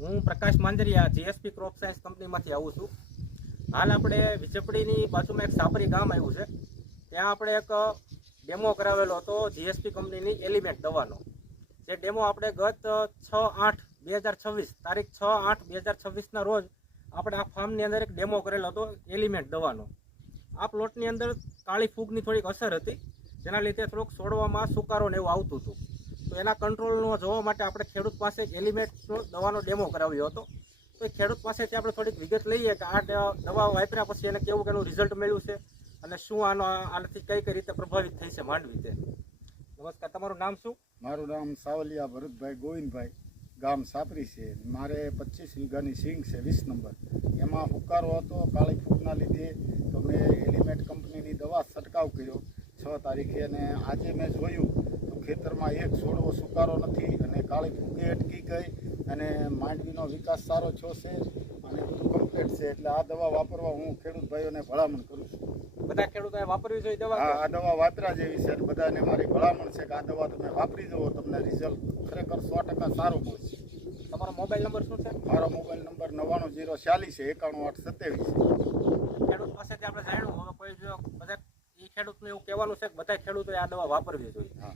હું પ્રકાશ માંજરિયા GSP crop science કંપનીમાંથી આવું છું. હાલ આપણે વિજપડીની બાજુમાં એક સાપરી ગામ આવ્યું છે. ત્યાં આપણે એક ડેમો કરાવેલો હતો જીએસપી કંપનીની એલિમેન્ટ દવાનો. જે ડેમો આપણે ગત 6/8/2026 તારીખ 6/8/2026ના રોજ આપણે આ ફાર્મની અંદર એક ડેમો કરેલો હતો એલિમેન્ટ દવાનો. આ પ્લોટની અંદર કાળી ફૂગની થોડીક અસર હતી, જેના લીધે થોડોક છોડવામાં સુકારો ને એવું આવતું હતું. તો એના કંટ્રોલનો જોવા માટે આપણે ખેડૂત પાસે એલિમેન્ટનો દવાનો ડેમો કરાવ્યો હતો. તો એ ખેડૂત પાસેથી આપણે થોડીક વિગત લઈએ કે આ દવા વાપર્યા પછી એને કેવું કેનું રિઝલ્ટ મળ્યું છે અને શું આનાથી કઈ રીતે પ્રભાવિત થઈ છે માંડવી તે. નમસ્કાર, તમારું નામ શું? મારું નામ સાવલિયા ભરતભાઈ ગોવિંદભાઈ, ગામ સાપરી છે. મારે 25 વીઘાની સિંગ છે 20 નંબર. એમાં હુકારો હતો કાળી ફૂગના લીધે, તો મેં એલિમેન્ટ કંપનીની દવા છંટકાવ કર્યો 6 તારીખે. અને આજે મેં જોયું તો ખેતરમાં એક છોડવો સુકારો નથી અને કાળી ફૂગે અટકી ગઈ અને માંડવીનો વિકાસ સારો થયો છે અને બધું કમ્પ્લીટ છે. એટલે આ દવા વાપરવા હું ખેડૂત ભાઈઓને ભલામણ કરું છું. બધા ખેડૂતોએ વાપરવી જોઈએ દવા? આ દવા વાપર્યા જેવી છે અને બધાને મારી ભલામણ છે કે આ દવા તમે વાપરી જુઓ, તમને રિઝલ્ટ ખરેખર 100% સારું મળશે. તમારો મોબાઈલ નંબર શું છે? મારો મોબાઈલ નંબર 99046 91827. ખેડૂત પાસેથી આપણે જાણ્યું, હવે કોઈ જો બધા એ ખેડૂતને એવું કહેવાનું છે કે બધા ખેડૂતોએ આ દવા વાપરવી જોઈએ. હા.